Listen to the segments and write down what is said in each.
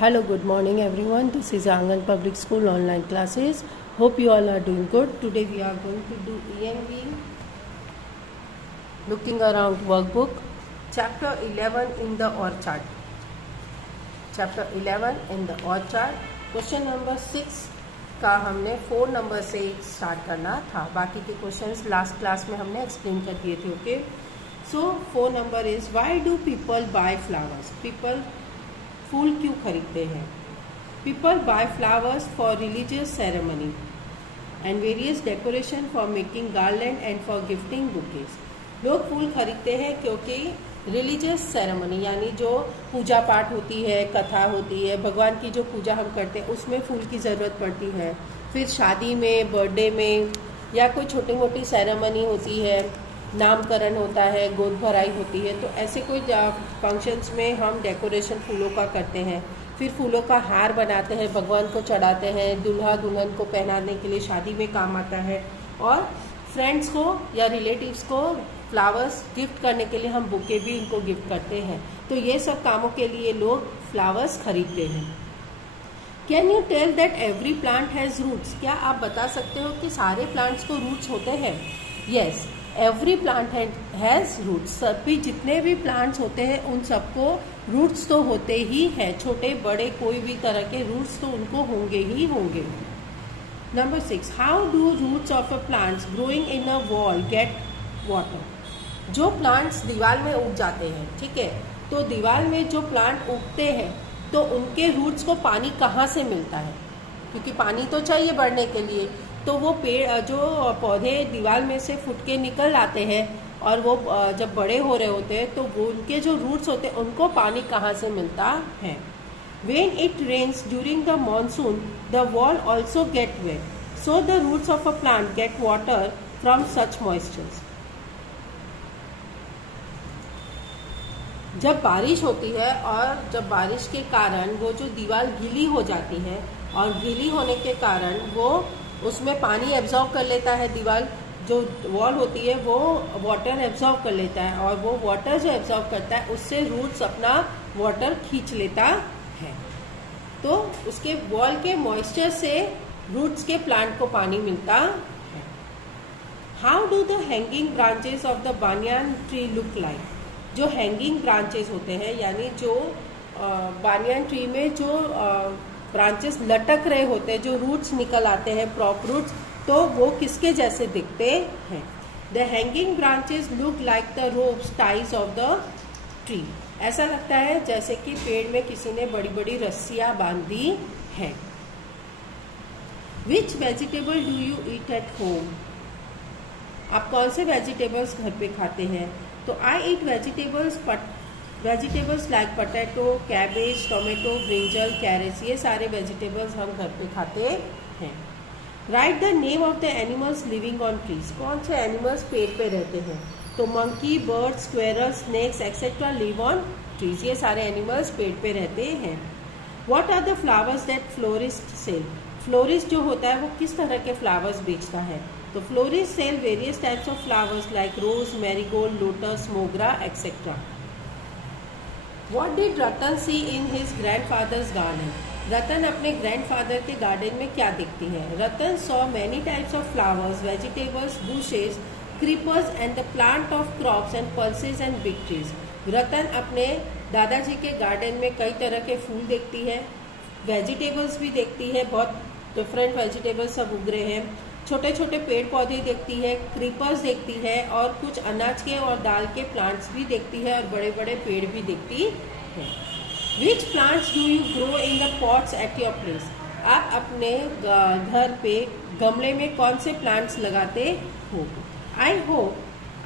Hello, good morning everyone. This is Angan Public School online classes. Hope you all are doing good. Today we are going to do EMV, looking around workbook, chapter 11 in the orchard. Chapter 11 in the orchard. Question number 6 का हमने 4 number से start करना था. बाकी के questions last class में हमने explain कर दिए थे. Okay, so 4 number is why do people buy flowers. People फूल क्यों खरीदते हैं. People buy flowers for religious ceremony and various decoration for making garland and for gifting bouquets. लोग फूल खरीदते हैं क्योंकि रिलीजियस सेरेमनी यानी जो पूजा पाठ होती है, कथा होती है, भगवान की जो पूजा हम करते हैं उसमें फूल की ज़रूरत पड़ती है. फिर शादी में, बर्थडे में या कोई छोटी मोटी सेरेमनी होती है, नामकरण होता है, गोद भराई होती है, तो ऐसे कोई फंक्शंस में हम डेकोरेशन फूलों का करते हैं. फिर फूलों का हार बनाते हैं, भगवान को चढ़ाते हैं, दूल्हा दुल्हन को पहनाने के लिए शादी में काम आता है, और फ्रेंड्स को या रिलेटिव्स को फ्लावर्स गिफ्ट करने के लिए हम बुके भी उनको गिफ्ट करते हैं. तो ये सब कामों के लिए लोग फ्लावर्स खरीदते हैं. Can you tell that every plant has roots. क्या आप बता सकते हो कि सारे प्लांट्स को रूट्स होते हैं. Yes, every plant has roots. सभी जितने भी प्लांट्स होते हैं उन सबको रूट्स तो होते ही है. छोटे बड़े कोई भी तरह के रूट्स तो उनको होंगे ही होंगे. Number 6, how do roots of a plants growing in a wall get water. जो प्लांट्स दीवार में उग जाते हैं, ठीक है, तो दीवार में जो प्लांट उगते हैं तो उनके रूट्स को पानी कहाँ से मिलता है. क्योंकि पानी तो चाहिए बढ़ने के लिए, तो वो पेड़ जो पौधे दीवार में से फूट के निकल आते हैं और वो जब बड़े हो रहे होते हैं तो वो उनके जो रूट्स होते हैं उनको पानी कहाँ से मिलता है. When it rains during the monsoon, the wall also get wet. So the roots of a plant get water from such moistures. जब बारिश होती है और जब बारिश के कारण वो जो दीवार गीली हो जाती है और गीली होने के कारण वो उसमें पानी एब्जॉर्व कर लेता है. दीवार जो वॉल होती है वो वाटर एब्जॉर्व कर लेता है और वो वाटर जो एब्जॉर्व करता है उससे रूट्स अपना वाटर खींच लेता है. तो उसके वॉल के मॉइस्चर से रूट्स के प्लांट को पानी मिलता है. How do the hanging branches of the Baniyan tree look like. जो हैंगिंग ब्रांचेस होते हैं यानी जो बानियान ट्री में जो ब्रांचेस लटक रहे होते हैं, जो रूट्स निकल आते हैं, प्रॉप रूट्स, तो वो किसके जैसे दिखते हैं. The hanging branches look like the ropes ties of the tree. ऐसा लगता है जैसे कि पेड़ में किसी ने बड़ी बड़ी रस्सियां बांधी हैं. Which vegetable do you eat at home. आप कौन से वेजिटेबल्स घर पे खाते हैं. तो I eat vegetables like potato, cabbage, tomato, brinjal, carrots. ये सारे वेजिटेबल्स हम घर पे खाते हैं. Write the name of the animals living on trees. कौन से एनिमल्स पेड़ पे रहते हैं. तो monkey, bird, squirrel, snakes etcetera live on trees. ये सारे एनिमल्स पेड़ पे रहते हैं. What are the flowers that florist sell. Florist जो होता है वो किस तरह के फ्लावर्स बेचता है. तो florist sell various types of flowers like rose, marigold, lotus, mogra etcetera. What did Ratan see in his grandfather's garden. Ratan अपने ग्रैंडफादर के गार्डन में क्या देखती है. Ratan saw many types of flowers, vegetables, bushes, creepers and the plant of crops and pulses and big trees. Ratan अपने दादाजी के garden में कई तरह के फूल देखती है, वेजिटेबल्स भी देखती है, बहुत डिफरेंट वेजिटेबल्स सब उग रहे हैं, छोटे छोटे पेड़ पौधे देखती है, क्रीपर्स देखती है, और कुछ अनाज के और दाल के प्लांट्स भी देखती है और बड़े बड़े पेड़ भी देखती है. Which plants do you grow in the pots at your place. आप अपने घर पे गमले में कौन से प्लांट्स लगाते हो.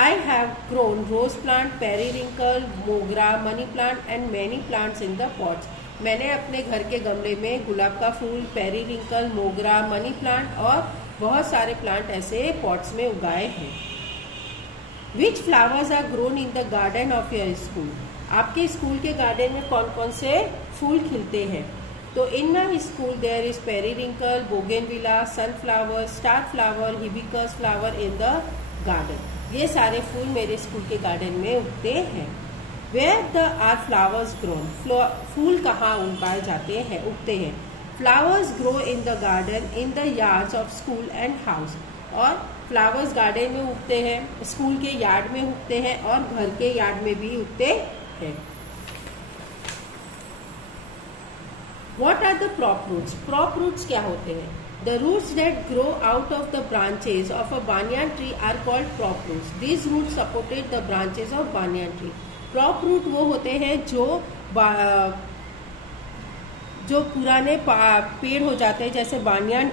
I have grown rose plant, periwinkle, mogra, money plant and many plants in the pots. मैंने अपने घर के गमले में गुलाब का फूल, पेरीविंकल, मोगरा, मनी प्लांट और बहुत सारे प्लांट ऐसे पॉट्स में उगाए हैं. Which flowers are grown in the garden of your school. आपके स्कूल के गार्डन में कौन कौन से फूल खिलते हैं. तो in my school there is periwinkle, bougainvillea, sunflower, star flower, hibiscus flower in the garden. ये सारे फूल मेरे स्कूल के गार्डन में उगते हैं. Where the are flowers grown, फूल कहाँ उगाए जाते हैं, उगते हैं। Flowers grow in the garden, in the yards of school and house, और फ्लावर्स गार्डन में उगते हैं, स्कूल के यार्ड में उगते हैं और घर के यार्ड में भी उगते हैं। What are the prop roots? Prop roots क्या होते हैं? The roots that grow out of the branches of a banyan tree are called prop roots. These roots supported the branches of banyan tree. Prop root वो होते हैं जो पुराने पेड़ हो जाते हैं, जैसे बानियान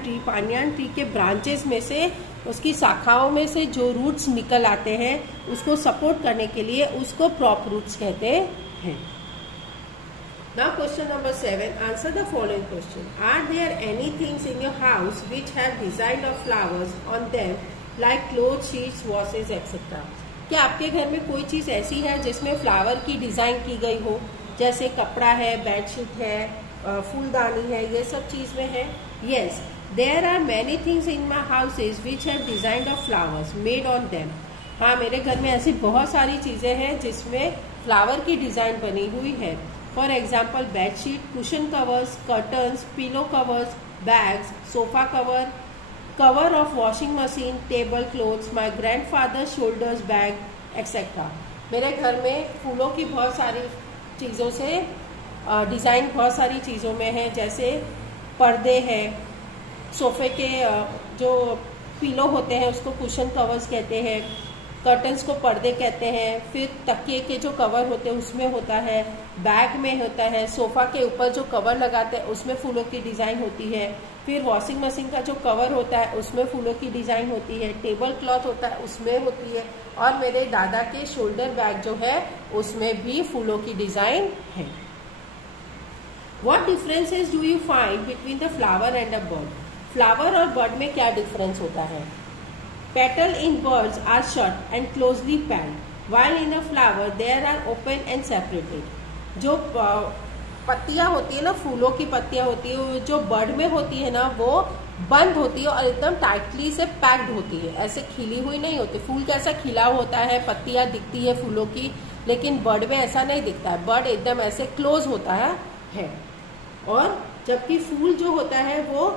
ट्री के ब्रांचेस में से, उसकी शाखाओं में से जो रूट्स निकल आते हैं, उसको सपोर्ट करने के लिए उसको प्रॉप रूट्स कहते हैं। Now question number 7. Answer the following question. Are there any things in your house which have design of flowers on them like clothes, sheets, washes, etc. क्या आपके घर में कोई चीज ऐसी है जिसमें फ्लावर की डिजाइन की गई हो, जैसे कपड़ा है, बेडशीट है, फूलदानी है, ये सब चीज में है? Yes, there are many things in my houses which have designed of flowers made on them. हाँ, मेरे घर में ऐसी बहुत सारी चीजें हैं जिसमें फ्लावर की डिजाइन बनी हुई है। For example bedsheet, cushion covers, curtains, pillow covers, bags, sofa cover, cover of washing machine, table clothes, my grandfather shoulders bag etcetera. मेरे घर में फूलों की बहुत सारी चीज़ों से डिज़ाइन बहुत सारी चीज़ों में है, जैसे पर्दे हैं, सोफे के जो पिलो होते हैं उसको कुशन कवर्स कहते हैं, कर्टन्स को पर्दे कहते हैं, फिर तकिए के जो कवर होते हैं उसमें होता है, बैग में होता है, सोफा के ऊपर जो कवर लगाते हैं उसमें फूलों की डिज़ाइन होती है, फिर वॉशिंग मशीन का जो कवर होता है उसमें फूलों की डिज़ाइन होती है, टेबल क्लॉथ होता है उसमें होती है, और मेरे दादा के शोल्डर बैग जो है उसमें भी फूलों की डिज़ाइन है। What differences do you find between the flower and a bird? Flower और बर्ड में क्या डिफरेंस होता है? Petal in birds are short and closely packed, while in a flower there are open and separated. जो पत्तियां होती है ना, फूलों की पत्तियां होती है, जो बर्ड में होती है ना वो बंद होती है और एकदम टाइटली से पैक्ड होती है, ऐसे खिली हुई नहीं होती। फूल कैसा खिला होता है, पत्तियां दिखती है फूलों की, लेकिन बर्ड में ऐसा नहीं दिखता है, बर्ड एकदम ऐसे क्लोज होता है। और जबकि फूल जो होता है वो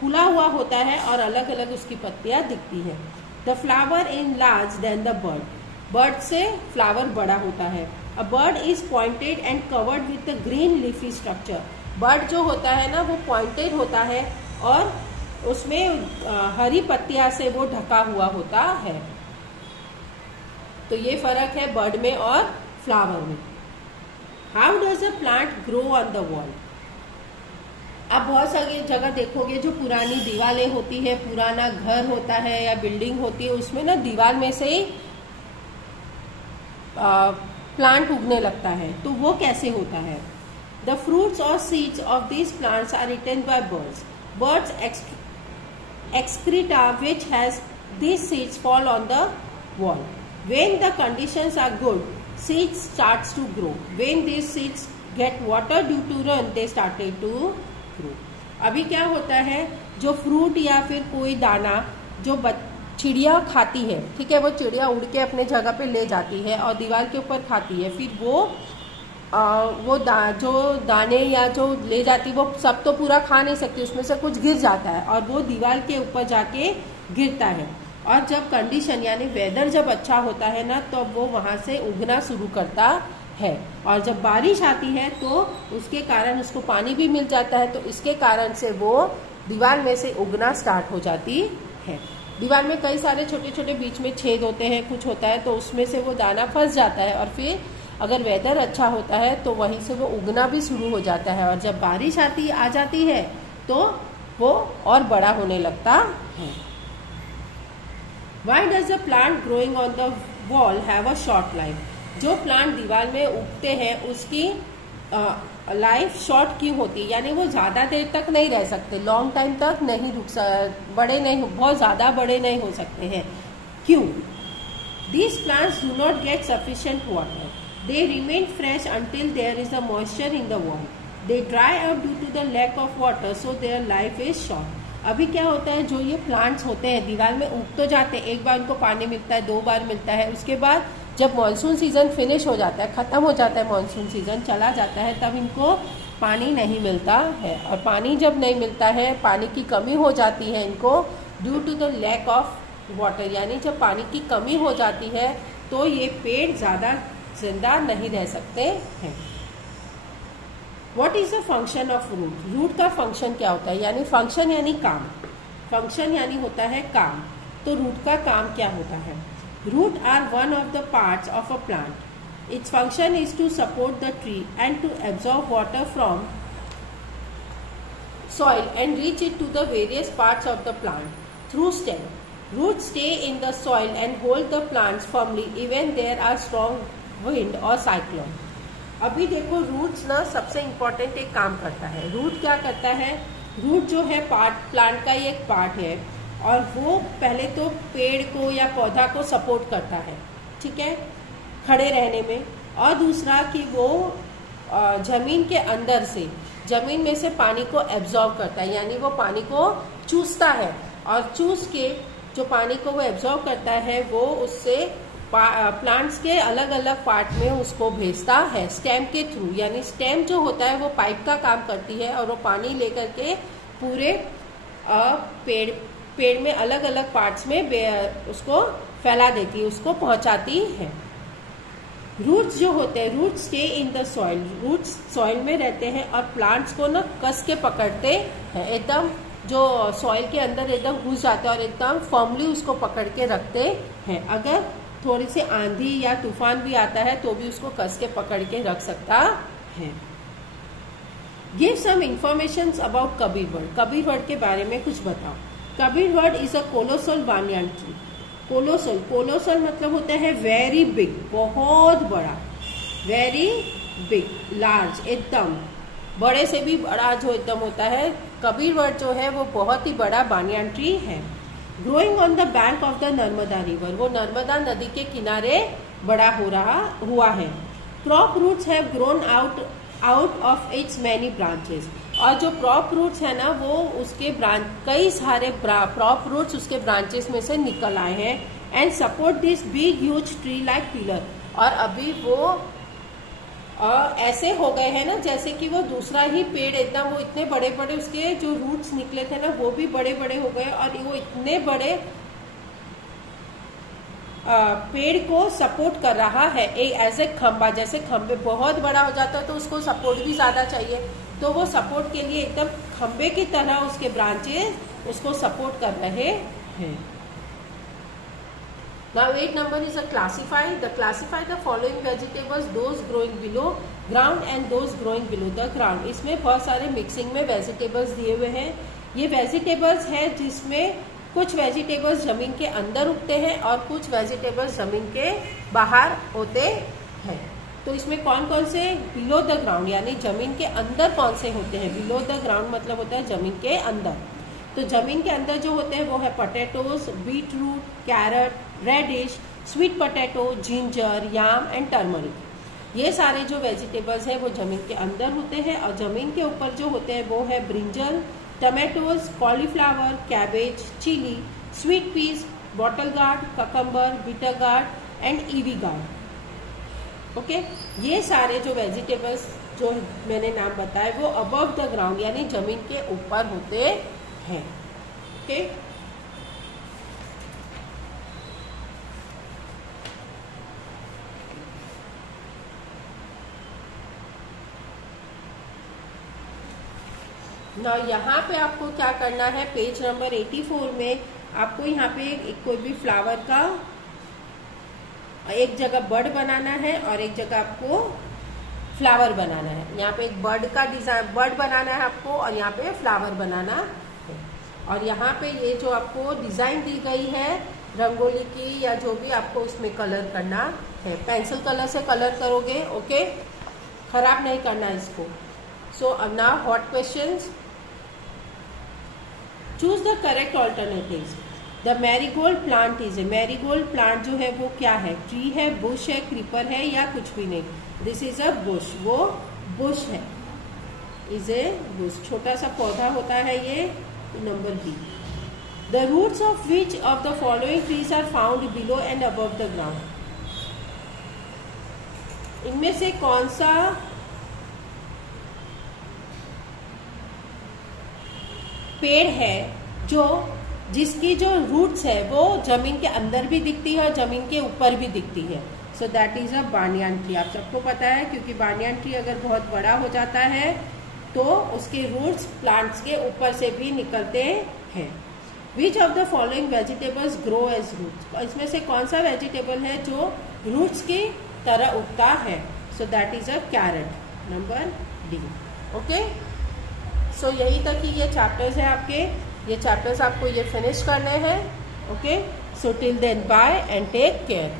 खुला हुआ होता है और अलग अलग उसकी पत्तियां दिखती है। The flower in large than the bird, bird से फ्लावर बड़ा होता है। A bird is pointed and covered with the green leafy structure, bird जो होता है ना वो पॉइंटेड होता है और उसमें हरी पत्तियां से वो ढका हुआ होता है। तो ये फर्क है बर्ड में और फ्लावर में। How does a plant grow on the wall? आप बहुत सारी जगह देखोगे जो पुरानी दीवारें होती है, पुराना घर होता है या बिल्डिंग होती है, उसमें ना दीवार में से ही प्लांट उगने लगता है। तो वो कैसे होता है? द फ्रूट्स और seeds of these plants are eaten by birds. Birds excreta which has these seeds fall on the wall. When the conditions are good, seeds starts to grow. When these seeds get water due to run, they started to grow. अभी क्या होता है, जो fruit या फिर कोई दाना जो चिड़िया खाती है, ठीक है, वो चिड़िया उड़ के अपने जगह पे ले जाती है और दीवार के ऊपर खाती है, फिर जो दाने या जो ले जाती वो सब तो पूरा खा नहीं सकती, उसमें से कुछ गिर जाता है और वो दीवार के ऊपर जाके गिरता है। और जब कंडीशन यानी वेदर जब अच्छा होता है ना, तो वो वहां से उगना शुरू करता है। और जब बारिश आती है तो उसके कारण उसको पानी भी मिल जाता है, तो इसके कारण से वो दीवार में से उगना स्टार्ट हो जाती है। दीवार में कई सारे छोटे छोटे बीच में छेद होते हैं, कुछ होता है, तो उसमें से वो दाना फंस जाता है और फिर अगर वेदर अच्छा होता है तो वहीं से वो उगना भी शुरू हो जाता है। और जब बारिश आ जाती है तो वो और बड़ा होने लगता है। Why does a plant growing on the wall have a short life? जो प्लांट दीवार में उगते हैं उसकी लाइफ शॉर्ट क्यों होती है, यानी वो ज्यादा देर तक नहीं रह सकते, लॉन्ग टाइम तक नहीं बड़े नहीं, बहुत ज्यादा बड़े नहीं हो सकते हैं। क्यों? These plants do not get sufficient water. They remain fresh until there is a moisture in the wall. They dry out due to the lack of water, so their life is short. अभी क्या होता है, जो ये plants होते हैं दीवार में उग तो जाते हैं, एक बार उनको पानी मिलता है, 2 बार मिलता है, उसके बाद जब मानसून सीज़न फिनिश हो जाता है, ख़त्म हो जाता है, मानसून सीज़न चला जाता है, तब इनको पानी नहीं मिलता है। और पानी जब नहीं मिलता है, पानी की कमी हो जाती है इनको due to the lack of water, यानी जब पानी की कमी हो जाती है तो ये पेड़ ज़्यादा जिंदा नहीं रह सकते हैं। What is the function of root? Root का फंक्शन क्या होता है? यानी फंक्शन यानी काम, फंक्शन यानी होता है काम। तो रूट का काम क्या होता है? Root are one of the parts of a plant. Its function is to support the tree and to absorb water from soil and reach it to the various parts of the plant through stem. Roots stay in the soil and hold the plants firmly even there are strong wind or cyclone. अभी देखो roots ना सबसे important एक काम करता है। Root क्या करता है? रूट जो है प्लांट का एक पार्ट है और वो पहले तो पेड़ को या पौधा को सपोर्ट करता है, ठीक है, खड़े रहने में। और दूसरा कि वो जमीन के अंदर से, जमीन में से पानी को एब्जॉर्ब करता है, यानी वो पानी को चूसता है और चूस के जो पानी को वो एब्जॉर्ब करता है वो उससे प्लांट्स के अलग अलग पार्ट में उसको भेजता है स्टेम के थ्रू। यानी स्टेम जो होता है वो पाइप का काम करती है और वो पानी लेकर के पूरे पेड़ में अलग अलग पार्ट्स में उसको फैला देती है, उसको पहुंचाती है। रूट्स जो होते हैं, roots stay in the soil, roots soil में रहते हैं और प्लांट्स को ना कस के पकड़ते हैं, एकदम जो सॉइल के अंदर एकदम घुस जाते हैं और एकदम फर्मली उसको पकड़ के रखते हैं। अगर थोड़ी सी आंधी या तूफान भी आता है तो भी उसको कस के पकड़ के रख सकता है। Give some information about Kabirvad. Kabirvad के बारे में कुछ बताओ। Kabirvad is a colossal banyan tree. Colossal, colossal मतलब होता है वेरी बिग, बहुत बड़ा, वेरी बिग, लार्ज, एकदम बड़े से भी बड़ा जो एकदम होता है। कबीर वर्ड जो है वो बहुत ही बड़ा बानियान ट्री है। Growing on the bank of the Narmada river, वो नर्मदा नदी के किनारे बड़ा हुआ है। Crop roots have grown out of its many branches, और जो क्रॉप रूट्स है ना वो उसके कई सारे क्रॉप रूट्स उसके ब्रांचेस में से निकल आए हैं। And support this big huge tree like pillar, और अभी वो ऐसे हो गए हैं ना जैसे कि वो दूसरा ही पेड़, एकदम वो इतने बड़े बड़े उसके जो रूट्स निकले थे ना वो भी बड़े बड़े हो गए और वो इतने बड़े पेड़ को सपोर्ट कर रहा है एज ए खंबा। जैसे खंबे बहुत बड़ा हो जाता है तो उसको सपोर्ट भी ज्यादा चाहिए, तो वो सपोर्ट के लिए एकदम खंबे की तरह उसके ब्रांचेस उसको सपोर्ट कर रहे हैं। Now 8 number is a classify the following vegetables, those growing below ground and those growing below the ground। इसमें बहुत सारे मिक्सिंग में वेजिटेबल्स दिए हुए हैं। ये वेजिटेबल्स है जिसमें कुछ वेजिटेबल्स जमीन के अंदर उगते हैं और कुछ वेजिटेबल्स जमीन के बाहर होते हैं। तो इसमें कौन कौन से बिलो द ग्राउंड, यानी जमीन के अंदर कौन से होते हैं? बिलो द ग्राउंड मतलब होता है जमीन के अंदर। तो जमीन के अंदर जो होते हैं वो है potatoes, beetroot, carrot, radish, sweet potato, ginger, yam and turmeric. ये सारे जो वेजिटेबल्स हैं वो जमीन के अंदर होते हैं। और जमीन के ऊपर जो होते हैं वो है brinjal, tomatoes, cauliflower, cabbage, chilli, sweet peas, bottle gourd, cucumber, bitter gourd and ivy gourd. Okay, ये सारे जो वेजिटेबल्स जो मैंने नाम बताए वो अबव द ग्राउंड यानी जमीन के ऊपर होते हैं। ओके, ना यहाँ पे आपको क्या करना है, पेज नंबर 84 में आपको यहाँ पे कोई भी फ्लावर का एक जगह बर्ड बनाना है और एक जगह आपको फ्लावर बनाना है। यहाँ पे एक बर्ड का डिजाइन, बर्ड बनाना है आपको और यहाँ पे फ्लावर बनाना है। और यहाँ पे ये जो आपको डिजाइन दी गई है रंगोली की या जो भी आपको उसमें कलर करना है, पेंसिल कलर से कलर करोगे। ओके, खराब नहीं करना इसको। सो अब now hot questions, choose the correct alternatives. The marigold plant is a, marigold plant जो है वो क्या है? ट्री है, बुश है, क्रीपर है या कुछ भी नहीं? दिस इज अ बुश, वो बुश है, इज ए बुश, छोटा सा पौधा होता है ये। Number B, the roots of which of the following trees are found below and above the ground. इनमें से कौन सा पेड़ है जिसकी जो रूट्स है वो जमीन के अंदर भी दिखती है और जमीन के ऊपर भी दिखती है? So that is a Baniyan tree. आप सबको पता है, क्योंकि बानियान ट्री अगर बहुत बड़ा हो जाता है तो उसके रूट्स प्लांट्स के ऊपर से भी निकलते हैं। Which of the following vegetables grow as roots? इसमें से कौन सा वेजिटेबल है जो रूट्स की तरह उगता है? So that is a carrot, number D. Okay, so यही तक कि ये चैप्टर्स है आपके। ये चैप्टर्स आपको ये फिनिश करने हैं। Okay, so till then bye and take care.